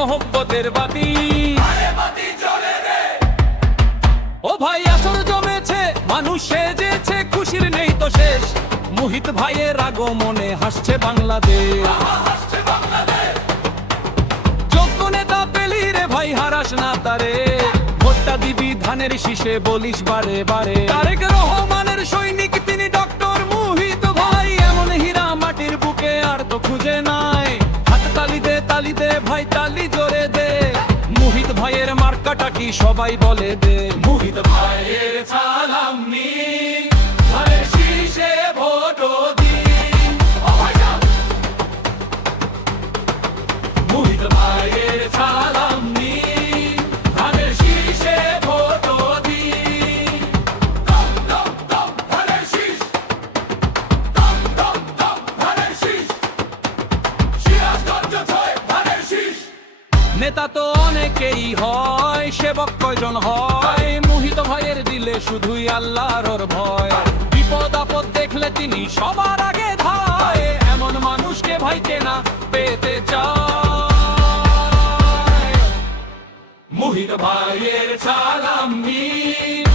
মোহব্বতের বাতি। ও ভাই আসর জমেছে, মানুষ সেজেছে, খুশির নেই তো শেষ। মুহিত ভাইয়ের আগমনে হাসছে বাংলাদেশ। যোগ্য নেতা পেলি রে ভাই, হারাস না তারে। ভোটটা দিবি ধানের শীষে, বলিস বারে বারে। তারেক রহমানের সৈনিক তিনি ডক্টর মুহিত ভাই। এমন হীরা মাটির বুকে আর তো খুঁজে নাই। হাত তালিতে তালিতে ভাই, তালি জোরে দে। মুহিত ভাইয়ের মার্কাটা কি সবাই বলে দে। মুহিত ভাইয়ের সালাম নিন, ধানের শীষে ভোট দিন। মুহিত ভাইয়ের সালাম নিন, ধানের শীষে ভোট দিন। দম দম দম ধানের শীষ, দম দম দম ধানের শীষ, সিরাজগঞ্জ জয় ধানের শীষ। নেতা তো অনেকেই হয়, সেবক কয়জন হয়। মুহিত ভাইয়ের দিলে শুধুই আল্লাহর ভয়। বিপদ আপদ দেখলে তিনি সবার আগে ধায়। এমন মানুষকে ভাই চেনা পেতে চায়। মুহিত ভাইয়ের সালাম নিন,